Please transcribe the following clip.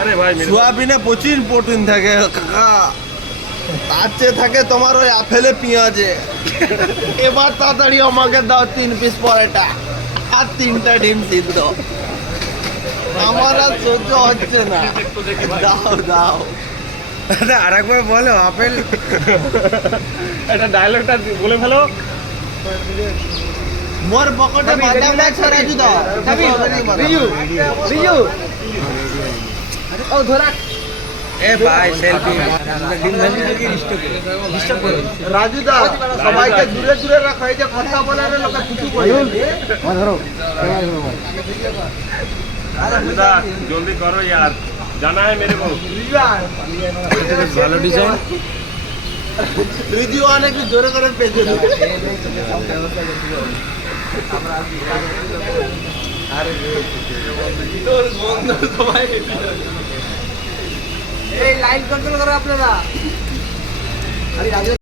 আরে ভাই সোয়াবিনে প্রচুর প্রোটিন থাকে কাকা, তার চেয়ে থাকে তোমার ওই আপেলে পেঁয়াজে। এবার তাড়াতাড়ি আমাকে দাও 3 পিস পরোটা আর 3টা ডিম সিদ্ধ। আমার আর সহ্য হচ্ছে না, দাও দাও। আর একবার বলো আপেল। এটা ডায়লগটা বলে ফেলো। মোর পকেটে বাদাম আছে রাজু দা। বিজু ও ধরা এ ভাই সেলফি ডিম ভাজি থেকে ডিস্টার্ব করে রাজু দা, সবাইকে দূরে দূরে রাখো, এই যে কথা বলার লোকে কিছু বলে। ধরো দাদা জলদি করো यार, जाना है मेरे को। ভালো ডিজাইন। রিজু অনেক জোরে করে পেছনে। তোর বন্ধ সবাই এই লাইন কন্ট্রোল করো আপনারা। আরে রাজু